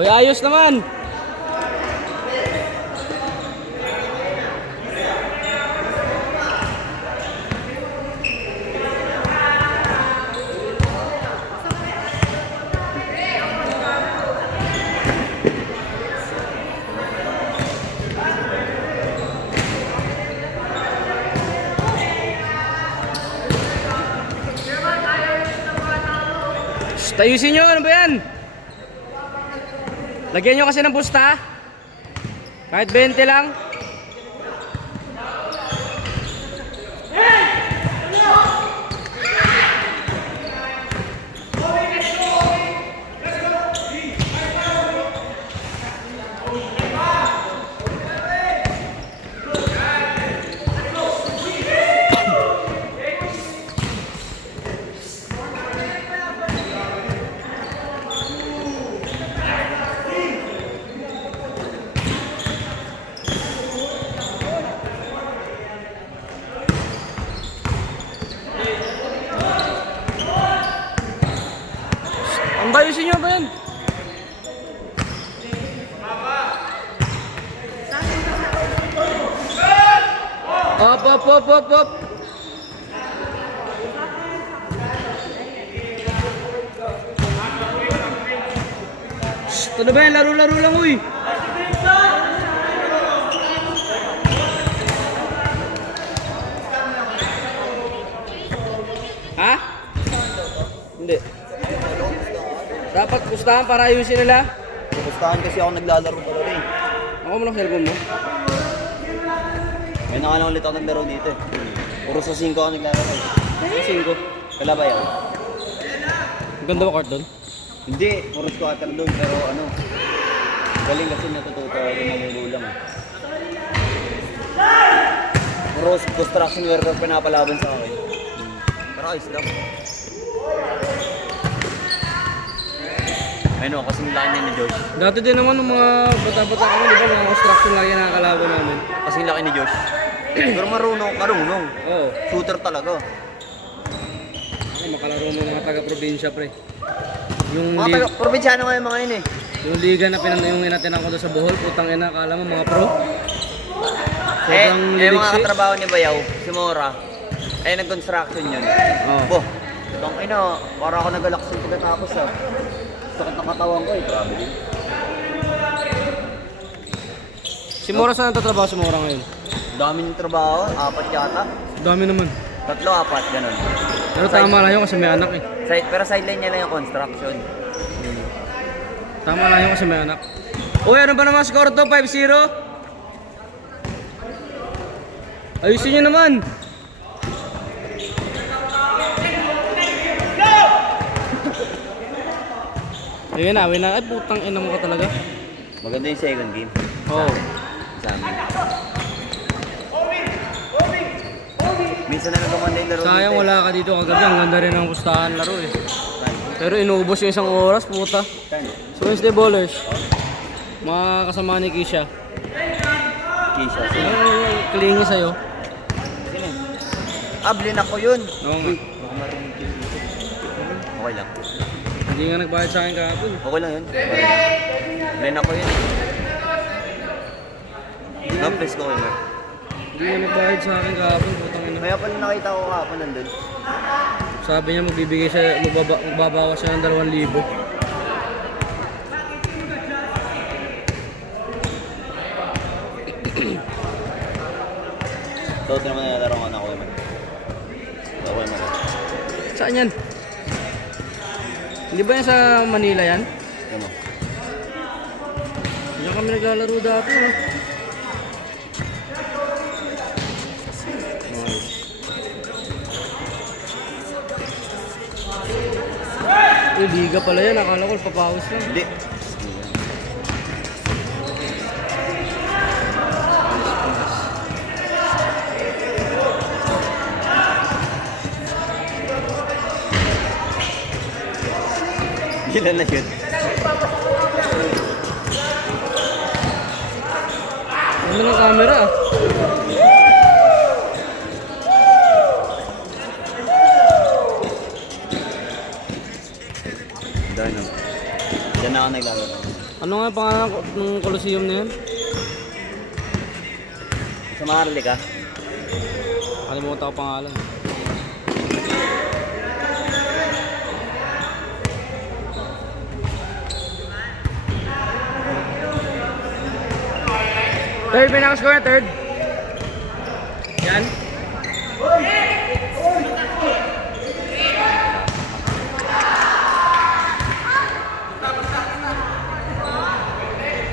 Uy, ayos naman. Ayusin nyo, ano ba yan? Lagyan nyo kasi ng pusta. Kahit 20 lang. Ang ayusin nyo ba yan? Op. Shhh, ano ba yan? Laro-laro lang, uy. Ha? Hindi. Dapat pustahan para ayusin nila. Pustahan kasi ako naglalaro pala rin. Ako mo lang cellphone mo. May nakalang ulit ako naglaro dito eh. Puro sa 5 ako naglalaro. Kasi ko. Kalabay ako. Ganda ba court doon? Hindi, puro squatter doon pero ano. Galing kasi natututo ako ng magulang eh. Puro construction worker pinapalaban sa akin. Pero ayos lang. Ayun o, kasing laki niya ni Josh. Dati din naman ng mga bata-bata kami, di ba? Mga construction lagi nakakalaban namin. Kasing laki ni Josh. Pero marunong. Oo. Shooter talaga. Ay, makalaro mo mga taga-probinsya, pre. Yung, Mga probinsyano nga yung mga yun eh. yung liga na yung inatinan ko doon sa Bohol, putang ina, akala mo mga pro. Sobrang Mga liriksi. katrabaho ni Bayaw, si Mora, nag-construction yun. Oo. Boh, itong ina, para ako nagalaksin pagkatapos ah. Sakit ng katawan ko eh, grabe din. Si Mora, saan nagtatrabaho si Mora ngayon? Dami ng trabaho, 4 yata. Dami naman. 3, 4, ganun. Pero tama lang yun kasi may anak eh. Pero sideline niya lang yung construction. Tama lang yun kasi may anak. Uy, ano ba naman score to? 5-0? Ayusin nyo naman. Ayun na. Ay, putang ina mo ka talaga. Maganda yung second game. Oo. Sa amin. Minsan na nagumanda yung laro Sayang dito eh. wala ka dito kagabi. Ang ganda rin ang pustahan laro eh. Pero inuubos yung isang oras, puta. So Wednesday Ballers. Mga kasama ni Kisha. Kisha. Ang klingi sa'yo. Sino? Blin ako yun. Oo nga. Baka marinig yun dito. Okay lang. Hindi nga nagbayad sa akin kahapon. Okay lang yun. Blin ako yun. Nampres ko kayo, Mark. Hindi nga nagbayad sa akin kahapon, putang ina. Kaya pala nakita ko kahapon nandun. Sabi niya magbibigay siya, magbabawas siya ng 2,000. So, ito naman nalalaro nga na ako naman. Okay naman. Saan yan? Hindi ba yan sa Manila yan? Ano? Diyan kami naglalaro dati, no? Uy, liga pala yan. Akala ko papawis lang. Hindi. Ilan na yun? Ano ng camera ah? Dahil naman. Diyan na ako naglalaro. Ano nga yung pangalan ng Coliseum na yan? Sa Maharlika. Kalimutan ko pangalan. Third, may nakascore na third. Yan.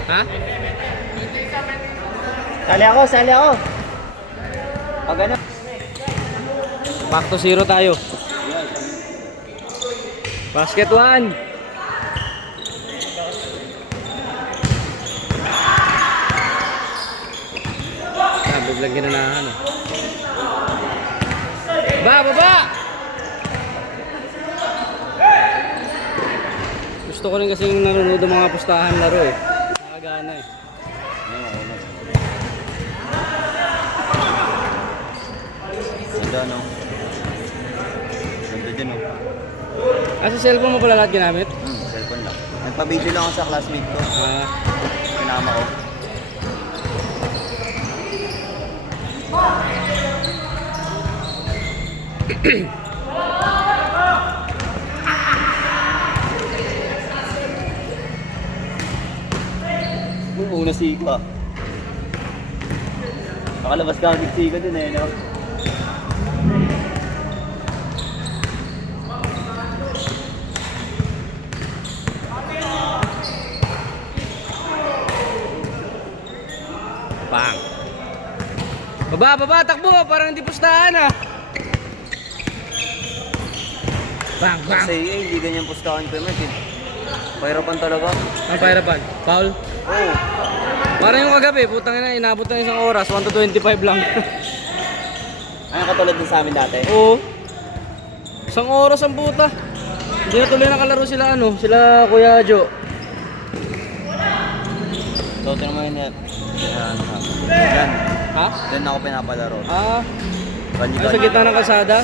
Ha? Sali ako. Pag ano? Back to zero tayo. Basket 1. Biglang ginanahan eh. Baba! Gusto ko rin kasing nanonood ng mga pustahan laro eh. Nakagana eh. Ganda no? Ganda din no? Sa cellphone mo pala lahat ginamit? Cellphone lang. Nagpa-video lang ako sa classmate ko. Sinama ko. Una sika. Nakalabas ka ang sika din eh, no? Bang! Baba! Takbo! Parang hindi pustahan ah! Bang! Kasi hindi ganyan pustahan ko naman. Pahirapan talaga. Ang pahirapan? Foul? Oo. Parang yung kagabi, putang ina, inabot ng isang oras, 1 to 25 lang. Ay, katulad din sa amin dati. Oo. Isang oras ang puta. Hindi na tuloy nakalaro sila sila Kuya Jo. So, ito naman yun. Yan. Ha? Doon ako pinapalaro. Sa gitna ng kalsada?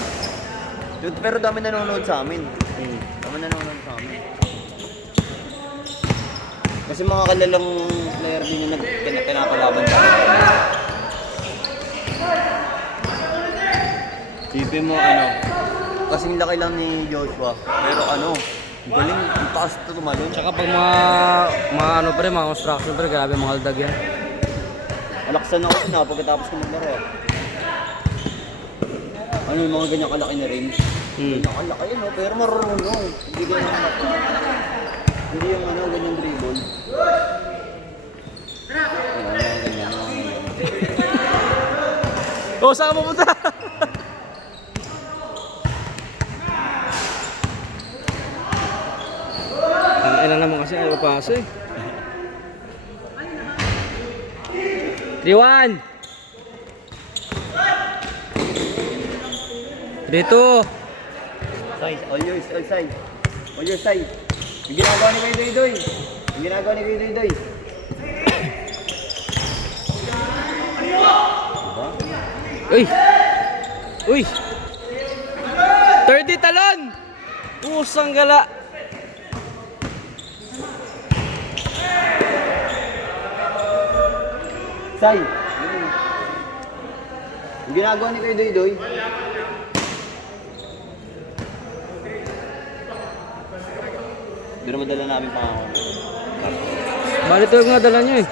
Pero dami nanonood sa amin. Dami nanonood sa amin. Kasi mga kalalang player din yung pinapalaban sa amin. Sipin mo kasing laki lang ni Joshua. Pero galing, ang taas ito tumalon. Tsaka pag mga construction pre, grabe mga aldag yan. Alaksan ako na pagkatapos ko maglaro. Yung mga ganyan kalaki na rin. Ganyan kalaki pero marunong. Hindi ganyan hindi yung ganyang dribble. Ganyan. Saan ka pupunta? Ang ina naman kasi ayaw pasa eh. 3-1. 3-2. Side, all yours, all side. All your side. Yung ginagawa ni Kuya Doy-Doy. Yung ginagawa ni Kuya Doy-Doy. Uy! 30 talon! Pusang gala! Side. Yung ginagawa ni Kuya Doy-Doy. Doon madala namin pangako. Bali ito yung nga dala nyo eh.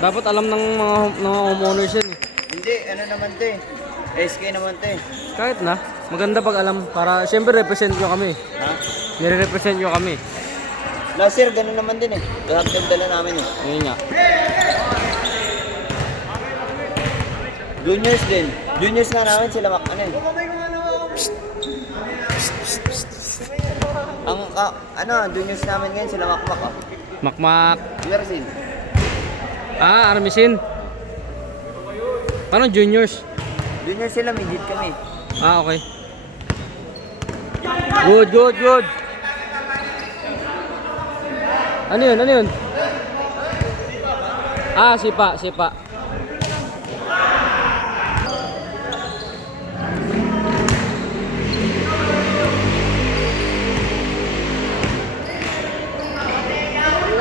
Dapat alam ng mga homeowners yan eh. Hindi, naman te. SK naman te. Kahit na, maganda pag alam para siyempre represent nyo kami. Ha? Nire-represent nyo kami. Last year, ganun naman din eh. Lahat yung dala namin eh. Ngayon nga. Juniors din. Juniors nga namin sila juniors namin ngayon sila Makmak ah. Makmak. Yarsin. Armisin. Paano juniors? Juniors sila, midget kami. Okay. Good. Ano yun? Sipa.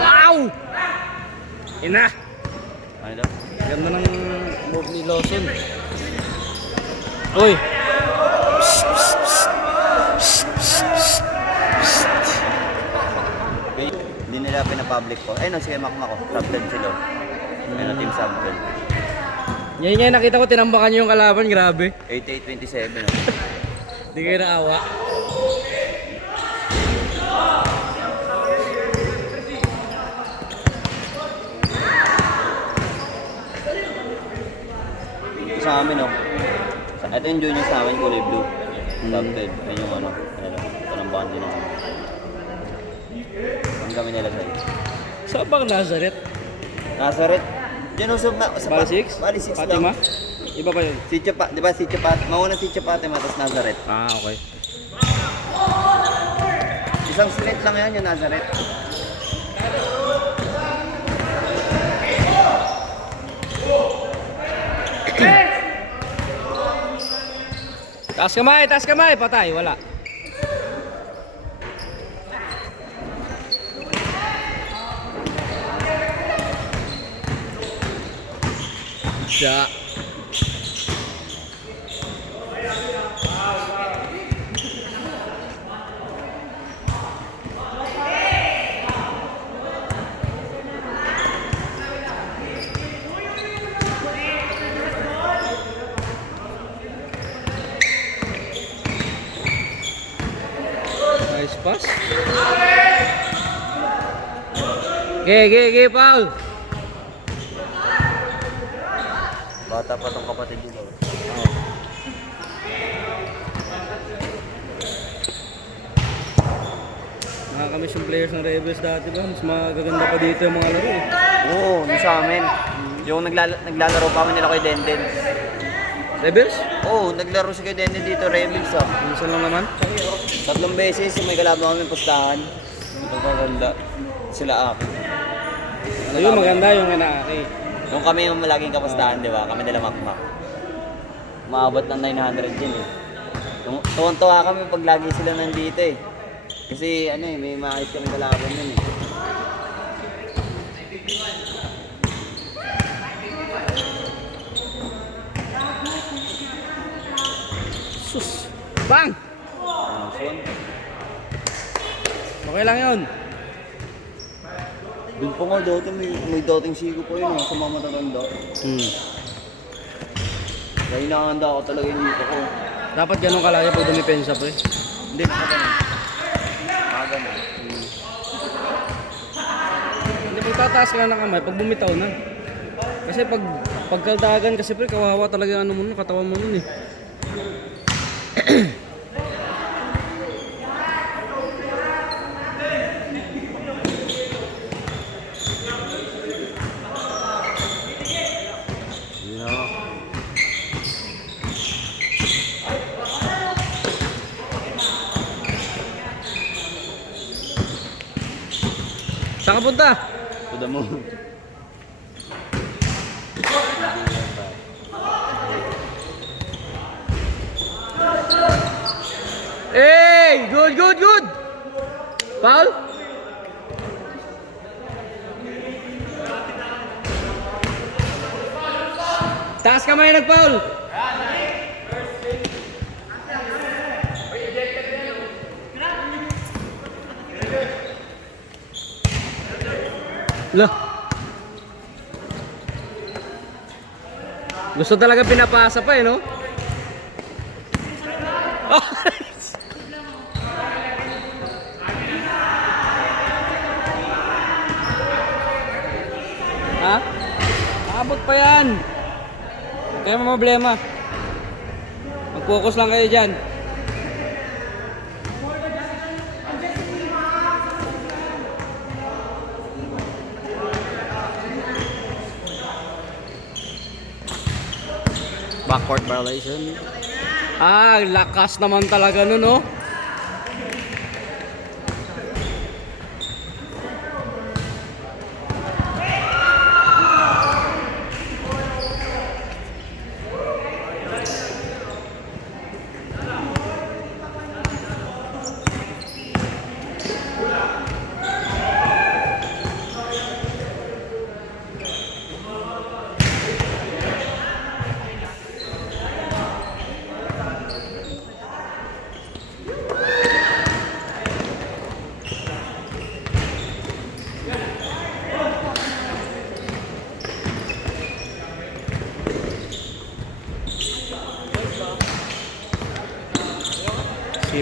Wow! Ina! Ano daw? Ganda ng move ni Lawson. Uy! Hindi nila pinapublic po. Eh no, sige makma ko. Subted sila. Ano team subted. Yan nga nakita ko, tinambakan niyo yung kalaban, grabe. 88-27. Hindi kayo naawa. Ito sa amin, no? Ito yung junior sa amin, kulay blue. Subted. Ayun yung ano. Tanambakan din ako. Ang kami nila sa'yo. Saan bang Nazareth? Nazareth. Diyan usog na. Bali 6? Bali 6 lang. Fatima? Iba pa yun? Si Chapa, di ba si Chapa? Mauna si Fatima, tapos Nazareth. Ah, okay. Isang street lang yan yung Nazareth. Taas kamay, patay, wala. Siya. Nice pass. Ge, Paul. Bata pa tong kapatid nila. Nakakamiss yung players ng Rebels dati ba? Mas magaganda pa dito yung mga laro eh. Oo, yung sa amin. Yung naglalaro pa kami nila kay Denden. Rebels? Oo, naglaro si kay Denden dito, Rebels ah. Minsan lang naman. 3 beses, may kalaban kami pustahan. Ito maganda. Sila akin. Ayun, maganda yung inaaki. Yung kami yung laging kapustahan, di ba? Kami nila makmak. Maabot ng 900 din eh. Tuwan-tuwa kami pag lagi sila nandito eh. Kasi ano eh, may maayos kami kalaban nun eh. Sus! Bang! Son. Okay lang yun. Doon pa nga dati, may dating sigo pa yun eh, sa mga matatanda. Kaya hinahanda ako talaga yung dito ko. Dapat ganun kalaki pag dumipensa po eh. Hindi, mga ganun. Mga ganun. Hindi, pag tataas ka na ng kamay, pag bumitaw na. Kasi pagkaldagan kasi pre, kawawa talaga yung ano mo nun, katawan mo nun eh. Saan ka punta? To the moon. Hey! Good! Foul? Taas kamay nag-foul! Lah. Gusto talaga pinapasa pa eh, no? Ha? Abot pa yan. Kaya may problema. Mag-focus lang kayo dyan. Backcourt violation. Ah, lakas naman talaga nun, no?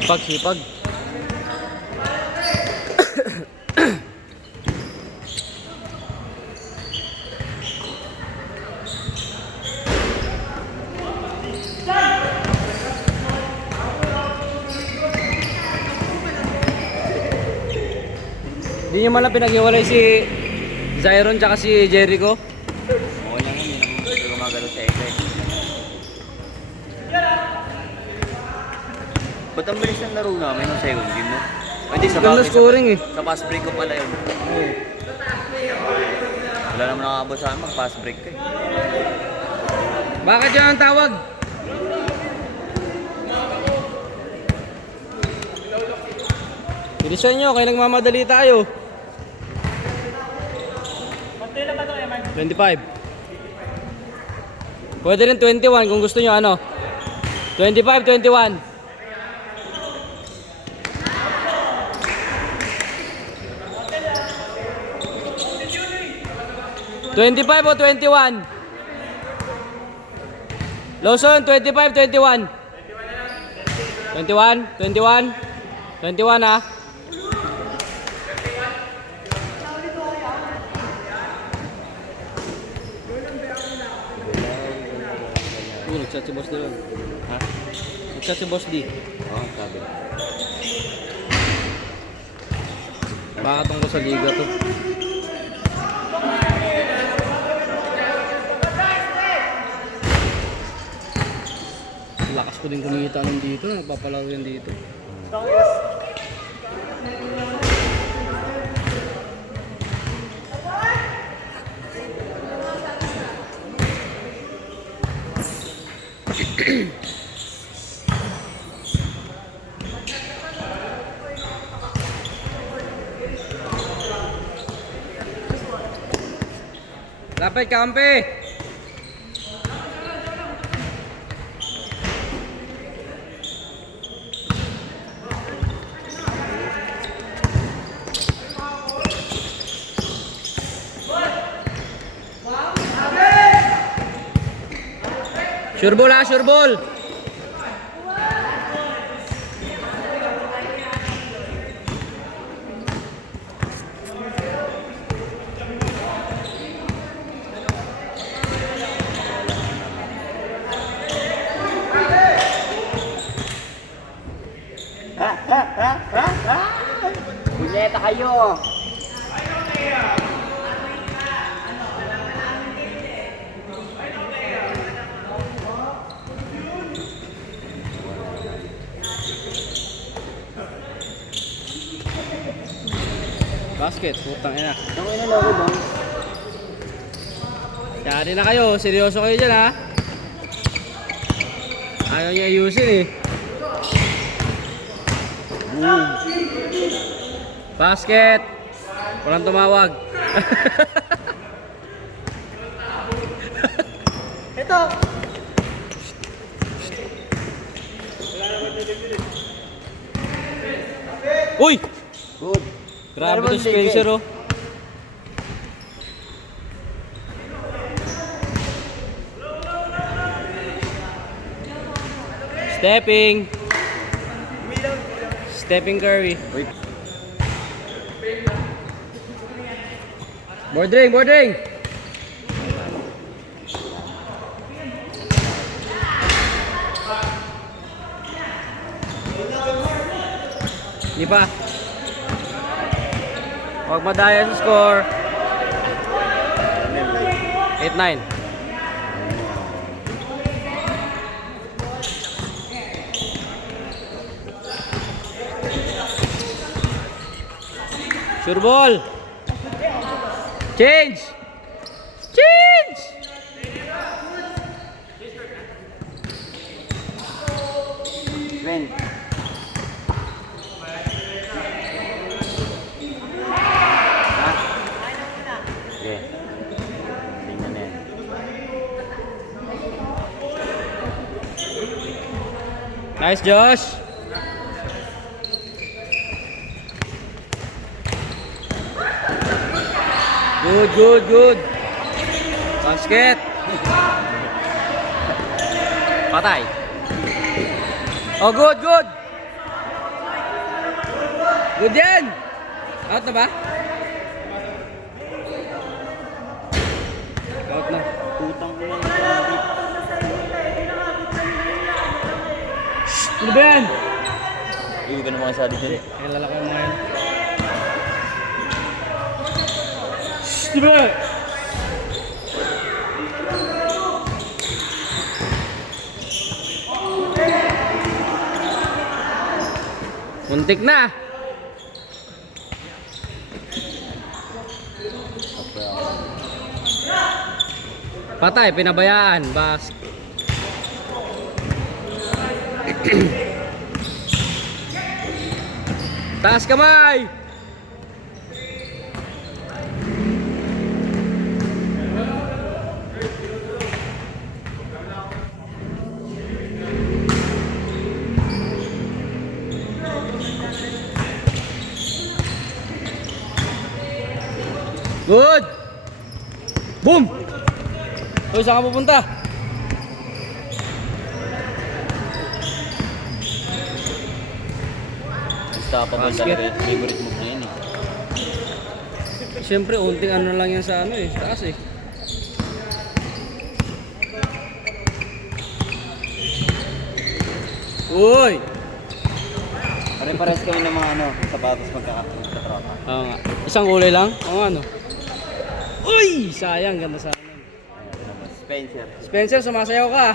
Sipag, sipag. Hindi niyo man lang pinag-iwalay si Zyron tsaka si Jericho. Okay lang yun, yun ang gumagalo sa ito eh. Ba't ang bilis ng laro namin ng second game mo? Hindi, sa Ganda bagay, scoring eh. Sa fast break ko pala yun. Wala naman nakakabot sa amin, fast break ka eh. Bakit yun ang tawag? Bilisan nyo, kaya nagmamadali tayo. 25. Pwede rin 21 kung gusto nyo ano. 25, 21. 25 o 21? Lawson, 25, 21. 21, 21. 21 ah. Nag-chat si Boss D yun. Ha? Nag-chat si Boss D. Oo, sabi. Baka tungkol sa liga to. Lakas ko din kumita nun dito. Nagpapalaro yan dito. Lapit kampe. Sure ball ah, sure ball. Punyeta kayo! Basket, putang ina. Ako na lang ako doon. Yari na kayo, seryoso kayo dyan ha. Ayaw niya ayusin eh. Basket! Walang tumawag. Ito! Uy! Good. Grabe to Spencer oh. Stepping Curry. Uy, Bordering. Di pa. Huwag madaya sa score. 8-9. Sure ball. Change. Sven. Ha? Sige. Tingnan na yan. Nice, Josh. Good. Basket. Patay. Oh, good. Good yan! Out na ba? Out na. Putang ko lang. Ano ba yan? Iwi ka na mga sali dyan. Kaya lalaki yung mga yan. Shhh! Diba? Muntik na! Patay, pinabayaan. Bas. Taas kamay! Good! Boom! Uy, saan ka pupunta? Unstoppable Basket. talaga yung favorite move na yun eh. Siyempre, unting ano lang yan sa ano eh, taas eh. Uy! Pare-pares kami ng mga ano, sapatos magkakatropa. Oo nga. Isang kulay lang? Oo nga no. Uy! Sayang, ganda sana. Spencer. Spencer, sumasayaw ka.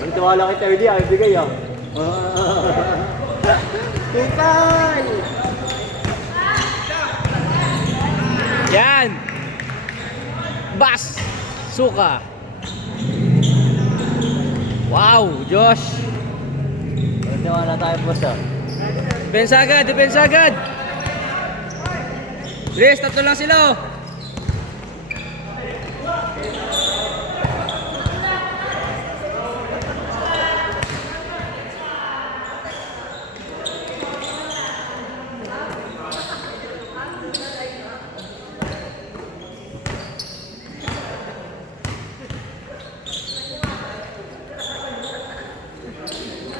Ang tiwala kay Terdy, ay bigay ah. Hintay! Yan! Bas! Suka! Wow! Josh! Ang tiwala tayo boss ah. Depensa agad! Depensa agad! Bilis! Tatlo lang sila oh!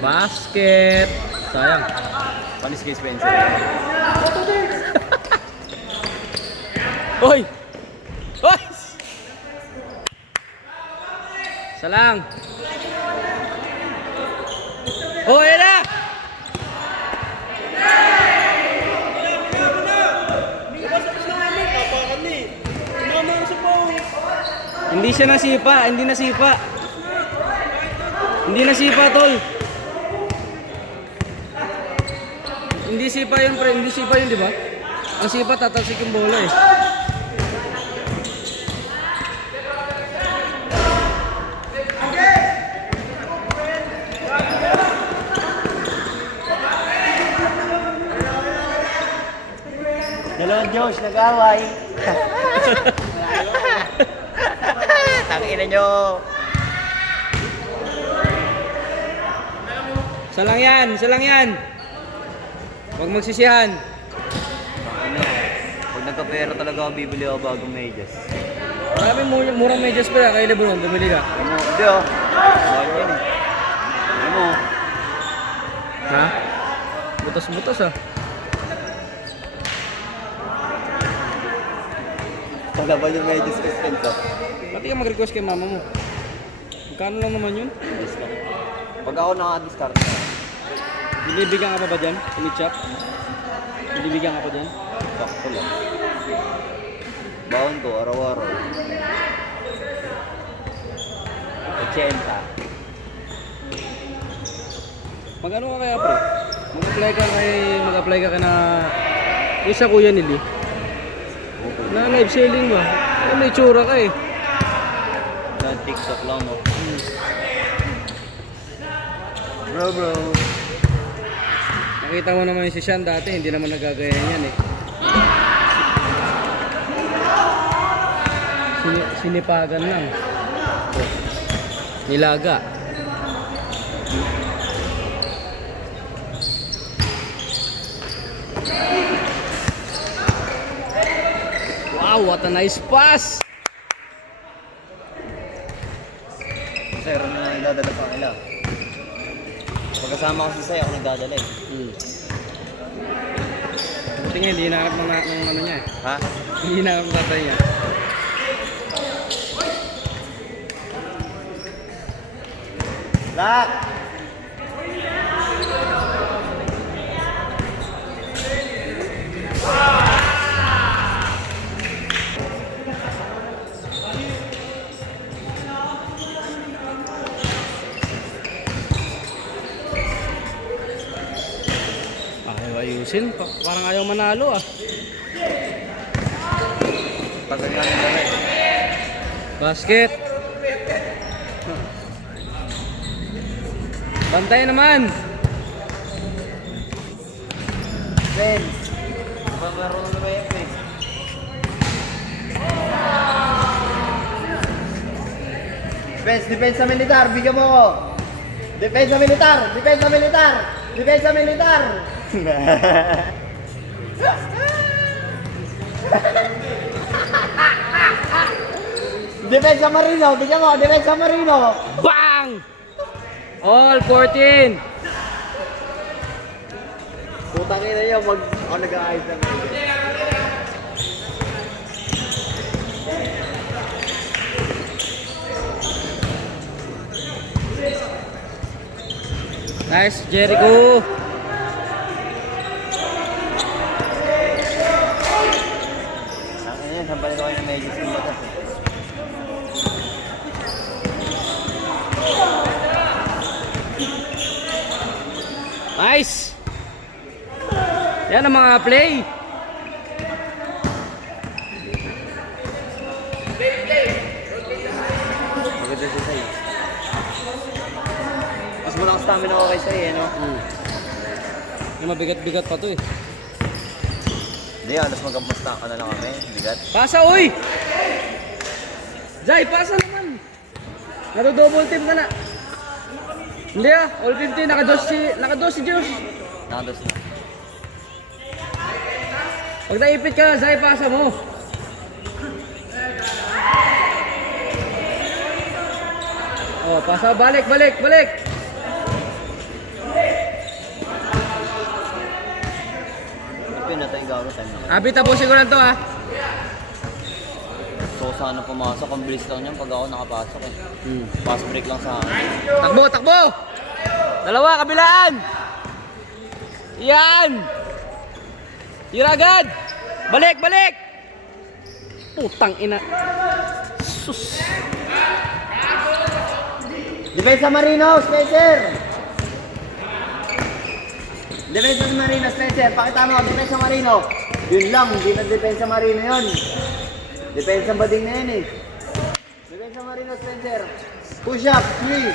Basket! Sayang. Panis kay Spencer. Hoy! Hoy! Salang! Oh, ayan na! Hindi siya nasipa, hindi nasipa. Hindi nasipa, tol. Hindi sipa yun, pre. Hindi sipa yun, di ba? Ang sipa, tatalsik yung bola eh. Dalawang Josh, nag-away. Tangina nyo. Salang yan, salang yan. Huwag magsisihan. Ano, pag nagkapera talaga ako, bibili ako bagong medyas. Maraming murang medyas pa yan. Kay Lebron, bumili ka. Ano, hindi oh. Mahal yan eh. Ano? Ha? Butas-butas ah. Palaban yung medyas ko, Spencer. Pati ka mag-request kay mama mo. Magkano lang naman yun? Medyas lang. Pag ako naka-discard na, Binibigyan ka pa ba dyan? Umitsap? Binibigyan ka pa dyan? sakto lang. Baon ko, araw-araw. 80. Mag-ano ka kaya pre? Mag-apply ka na yung sa kuya nili. Na live selling ba? Ay, may tsura ka eh. Sa TikTok lang mo. Bro. Nakita mo naman si Sean dati, hindi naman nagagaya niyan eh. Sinipagan lang. Nilaga. Wow, what a nice pass! Pagkasama ko si Sai, ako nagdadala eh. Buti nga, hindi hinahanap ng ano niya eh. Ha? Hindi hinahanap ng tatay niya. Lak! Ayaw ayusin. Parang ayaw manalo ah. Tagal nga nila rin. Basket. Bantay naman. Friends! Diba marunong na ba yan eh? Defensa militar, bigyan mo ko! Defensa militar! Defensa militar! Defensa militar! Defensa Marino! Bigyan mo! Defensa Marino! Bang! All 14. Putang ina niyo, ako nag-aayos na medyo. Nice, Jericho. Ang ina, sampalin ko kayo ng medyo simbatas eh. Nice. Yan ang mga play. Maganda si Sai. Mas muna ang stamina ko kay Sai eh, no? Yung mabigat-bigat pa to eh. Hindi, alas magkamusta ka na lang kami. Bigat. Pasa, uy! Jai, pasa naman! Nado-double team ka na. Hindi ah, all 15, naka-dos si Josh. Nakados na. Pag naipit ka, Jai, pasa mo. Oh, pasa, balik. Pinatay gago time na. Abi, tapusin ko na to ah. So sana pumasok, ang bilis lang niyan pag ako nakapasok eh. Fast break lang sa akin. Takbo! Dalawa, kabilaan! Yan! Tira agad! Balik! Putang ina. Sus! Defensa Marino, Spencer! Defensa Marino, Spencer. Pakita mo, Defensa Marino. Yun lang, hindi na Defensa Marino yun. Defensa bading na yun eh. Defensa Marino, Spencer. Push up, 3.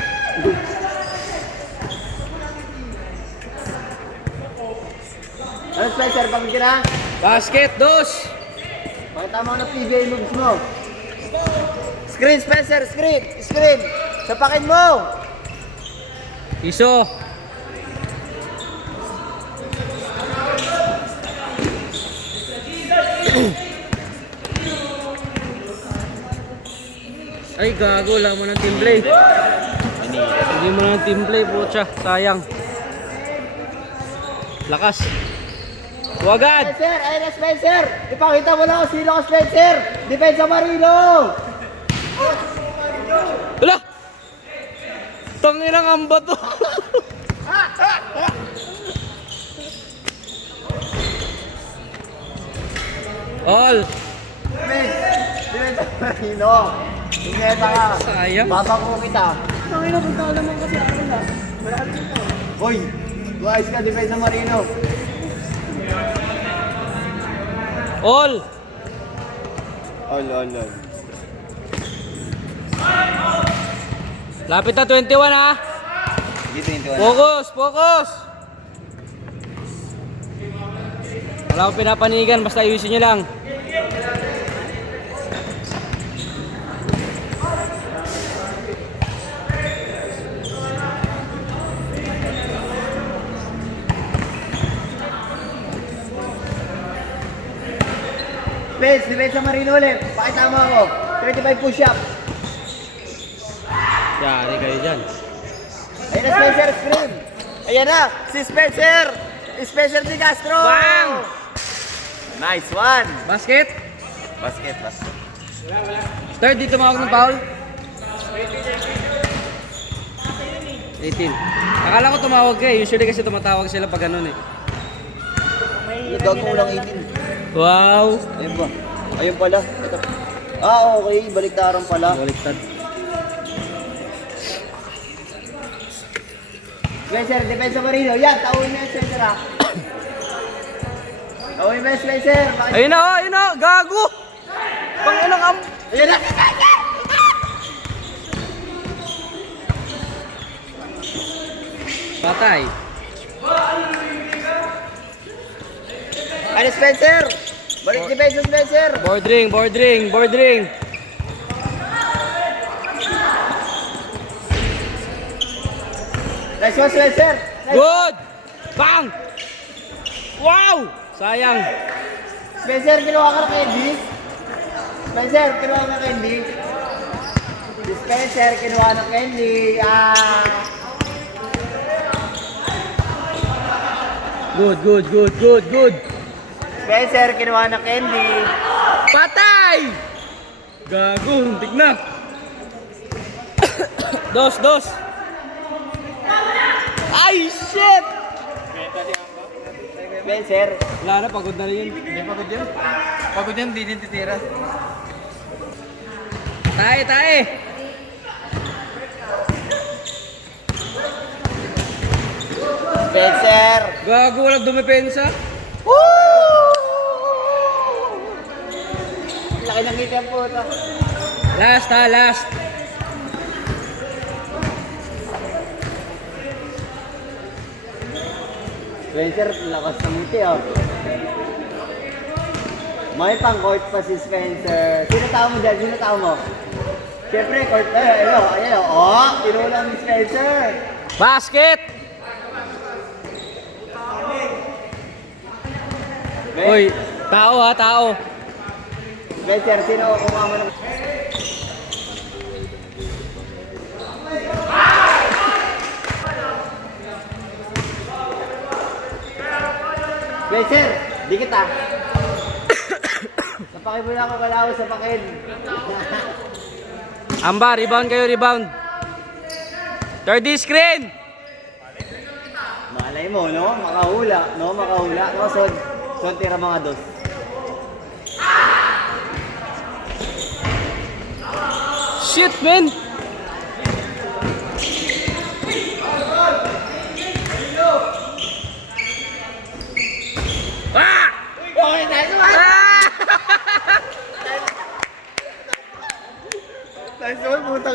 Ano Spencer, pagod ka na? Basket, dos! Pakita mo ng PBA moves mo. Screen, Spencer, screen. Sapakin mo. Piso! Ay, gago, lang mo ng team play. Hindi mo ng team play, putya. Sayang. Lakas. Huwagad! Spencer, ayun na Spencer. Ipakita mo lang kung sino ka Spencer. Defensa Marino. Wala! Tanginang amba to. All. Defensa Marino. Tingeta ka. Sayang. Babako kita. Tanginang punta naman kasi ako na. Hoy, guys ka Defensa Marino. All. All. Lapit na 21 ha. Sige, 21. Focus. Wala akong pinapanigan, basta ayusin nyo lang. Spence, Defensa Marino ulit. Pakita mo ako. 25 push-up. Yari kayo dyan. Ayun na Spencer, screen. Ayan na, si Spencer! Spencer Di Castro! Bang! Nice one! Basket. Basket. Third, di tumawag ng foul. 18. Akala ko tumawag ka eh. Usually kasi tumatawag sila pag ganun eh. Nagag mo lang 18. Wow! Ayun ba? Ayun pala. Ito. Okay. Baliktaran pala. Baliktad. Spencer, depensa Marino. Yan, tawin na yung Spencer ha. Tawin mo yung Spencer. Ayun na, gago! Panginang Ayan na! Patay. Ano Spencer? Balik depensa Spencer. Board ring. Nice one Spencer. Good! Bang! Wow! Sayang. Spencer, kinuha ka na candy. Spencer, kinuha ka na candy. Si Spencer, kinuha na candy. Good. Spencer, kinuha na candy. Patay! Gago, huntik na. Dos. Ay, shit! Spencer. Wala na, pagod na rin yun. Hindi pagod yun. Pagod yun, hindi din titira. Tae. Spencer. Gago, walang dumepensa. Laki ng ngiti ang puto. Last. Spencer, lakas ng ngiti oh. May pang-court pa si Spencer. Sino tao mo dyan? Sino tao mo? Siyempre, court tayo. Ayun. Tinulang ni Spencer. Basket! Hoy, tao. Spencer, sino kumama ng... Spencer, dikit ah. Napaki mo na ako kalawa sa pakin. Amba, rebound. Third screen! Malay mo, no? Makahula. No, son tira mga dos. Shit, man!